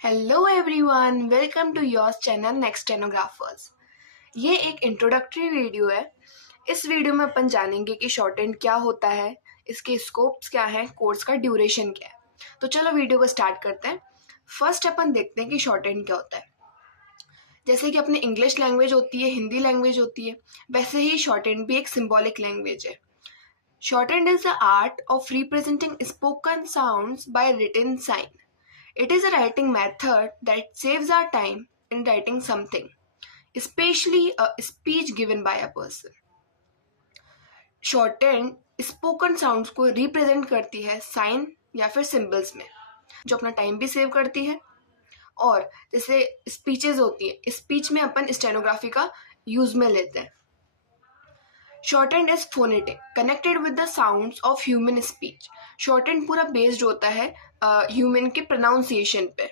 Hello everyone, welcome to your channel next stenographers. ये एक introductory video है। इस वीडियो में अपन जानेंगे कि शॉर्ट हैंड क्या होता है, इसके स्कोप्स क्या हैं, कोर्स का ड्यूरेशन क्या है। तो चलो वीडियो को स्टार्ट करते हैं। फर्स्ट अपन देखते हैं कि शॉर्ट हैंड क्या होता है। जैसे कि अपने इंग्लिश लैंग्वेज होती है, हिंदी लैंग्वेज होती है, वैसे ही शॉर्ट हैंड भी एक सिम्बॉलिक लैंग्वेज है। Shorthand is the art of representing spoken sounds by written sign. It is a writing method that saves our time in writing something, especially a speech given by a person. Shorthand spoken sounds को represent करती है sign या फिर symbols में, जो अपना time भी save करती है। और जैसे स्पीचेस होती है, स्पीच में अपन स्टेनोग्राफी का यूज में लेते हैं। Shorthand is phonetic connected with the sounds of human speech. Shorthand पूरा बेस्ड होता है ह्यूमन के प्रोनाउंसिएशन पे।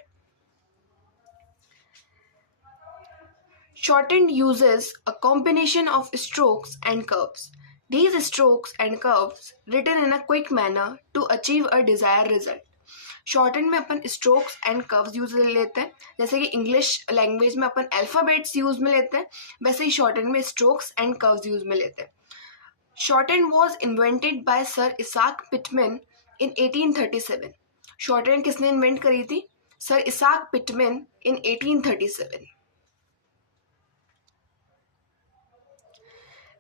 Shorthand uses a combination of strokes and curves. These strokes and curves written in a quick manner to achieve a desired result. Shorthand में अपन strokes and curves use लेते हैं। जैसे कि इंग्लिश लैंग्वेज में अपन alphabets use में लेते हैं, वैसे ही शॉर्टहैंड में स्ट्रोक्स एंड कर्व्स यूज में लेते हैं। Shorthand was invented by Sir Isaac Pitman in 1837. Shorthand किसने इन्वेंट करी थी? Sir Isaac Pitman in 1837.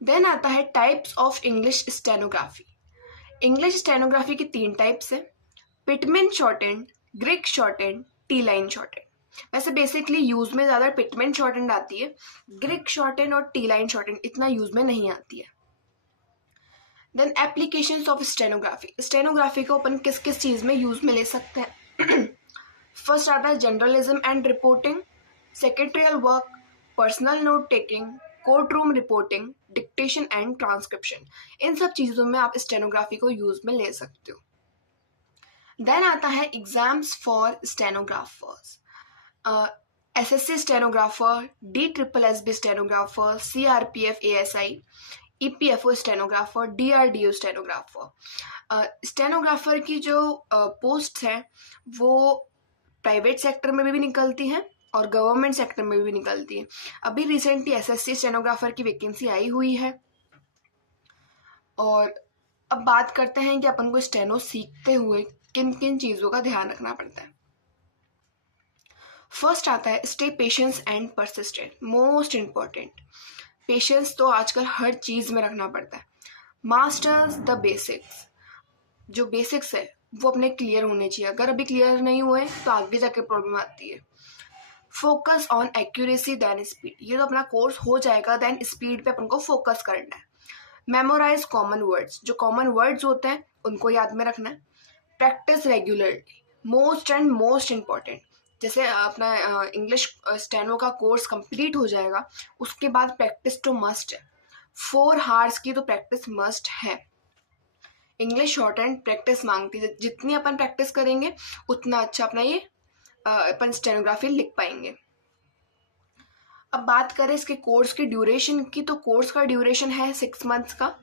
Then आता है types of English stenography. English stenography की 3 टाइप्स है: Pitman shorthand, Gregg shorthand, T line shorthand. वैसे बेसिकली यूज में ज़्यादा पिटमैन शॉर्टहैंड आती है, ग्रीक शॉर्टहैंड और टी लाइन शॉर्टहैंड इतना यूज में नहीं आती है। Then applications of stenography. Stenography को अपन किस किस चीज़ में यूज में ले सकते हैं। फर्स्ट आता है journalism and reporting, secretarial work, personal note taking, court room reporting, dictation and transcription. इन सब चीज़ों में आप स्टेनोग्राफी को यूज में ले सकते हो। देन आता है exams for stenographers. SSC stenographer, DSSB stenographer, CRPF ASI, EPFO stenographer, DRDO stenographer. Stenographer की जो पोस्ट हैं वो प्राइवेट सेक्टर में भी निकलती हैं और गवर्नमेंट सेक्टर में भी निकलती हैं। अभी रिसेंटली SSC स्टेनोग्राफर की वैकेंसी आई हुई है। और अब बात करते हैं कि अपन को स्टेनो सीखते हुए किन किन चीज़ों का ध्यान रखना पड़ता है। फर्स्ट आता है stay patience and persistent, most important. Patience तो आजकल हर चीज़ में रखना पड़ता है। मास्टर्स द बेसिक्स, जो बेसिक्स है वो अपने क्लियर होने चाहिए। अगर अभी क्लियर नहीं हुए तो आगे जाके प्रॉब्लम आती है। Focus on accuracy then speed, ये तो अपना कोर्स हो जाएगा, देन स्पीड पे अपन को फोकस करना है। मेमोराइज कॉमन वर्ड्स, जो कॉमन वर्ड्स होते हैं उनको याद में रखना है। Practice regularly, most and most important. जैसे अपना इंग्लिश स्टेनो का कोर्स कंप्लीट हो जाएगा, उसके बाद प्रैक्टिस तो मस्ट है। 4 आवर्स की तो प्रैक्टिस मस्ट है। इंग्लिश शॉर्ट हैंड प्रैक्टिस मांगती है, जितनी अपन प्रैक्टिस करेंगे उतना अच्छा अपना ये अपन स्टेनोग्राफी लिख पाएंगे। अब बात करें इसके कोर्स की ड्यूरेशन की, तो कोर्स का ड्यूरेशन है 6 मंथ्स का।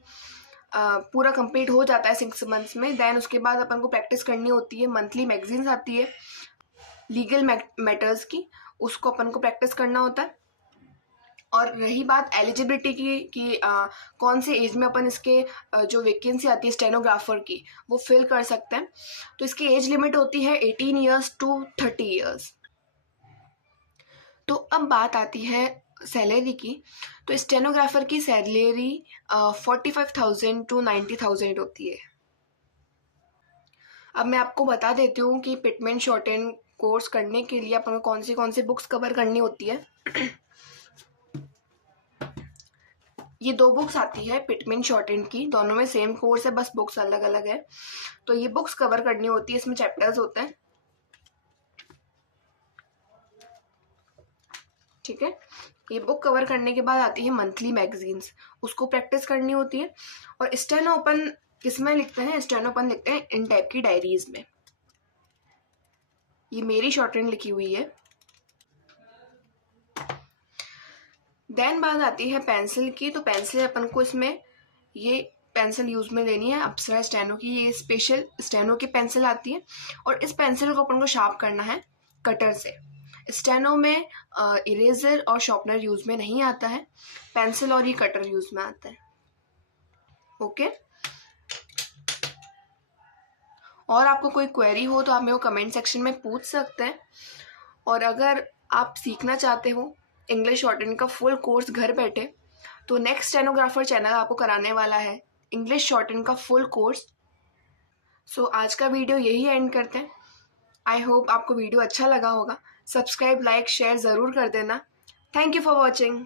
पूरा कंप्लीट हो जाता है 6 मंथ्स में। देन उसके बाद अपन को प्रैक्टिस करनी होती है। मंथली मैगजीन्स आती है लीगल मैटर्स की, उसको अपन को प्रैक्टिस करना होता है। और रही बात एलिजिबिलिटी की कि कौन से एज में अपन इसके जो वैकेंसी आती है स्टेनोग्राफर की वो फिल कर सकते हैं, तो इसकी एज लिमिट होती है 18 ईयर्स टू 30 ईयर्स। तो अब बात आती है सैलरी की। तो स्टेनोग्राफर की सैलरी 45,000 to 90,000 होती है। अब मैं आपको बता देती हूँ कि पिटमैन शॉर्टहैंड कोर्स करने के लिए अपन को कौन सी बुक्स कवर करनी होती है। ये 2 बुक्स आती है पिटमैन शॉर्टहैंड की, दोनों में सेम कोर्स है, बस बुक्स अलग अलग है। तो ये बुक्स कवर करनी होती है, इसमें चैप्टर्स होते हैं, ठीक है। ये बुक कवर करने के बाद आती है मंथली मैगजीन्स, उसको प्रैक्टिस करनी होती है। और स्टेनो अपन किस में लिखते हैं? स्टेनो अपन लिखते हैं इन टाइप की डायरीज में। ये मेरी शॉर्टहैंड लिखी हुई है। देन बात आती है पेंसिल की। तो पेंसिल अपन को इसमें ये पेंसिल यूज में लेनी है अप्सरा स्टेनो की, ये स्पेशल स्टेनो की पेंसिल आती है। और इस पेंसिल को अपन को शार्प करना है कटर से। स्टेनो में इरेजर और शॉर्पनर यूज में नहीं आता है, पेंसिल और ये कटर यूज में आता है। ओके, और आपको कोई क्वेरी हो तो आप मेरे को कमेंट सेक्शन में पूछ सकते हैं। और अगर आप सीखना चाहते हो इंग्लिश शॉर्टहैंड का फुल कोर्स घर बैठे, तो नेक्स्ट स्टेनोग्राफर चैनल आपको कराने वाला है इंग्लिश शॉर्टहैंड का फुल कोर्स। सो आज का वीडियो यही एंड करते हैं। आई होप आपको वीडियो अच्छा लगा होगा। सब्सक्राइब, लाइक, शेयर ज़रूर कर देना। Thank you for watching.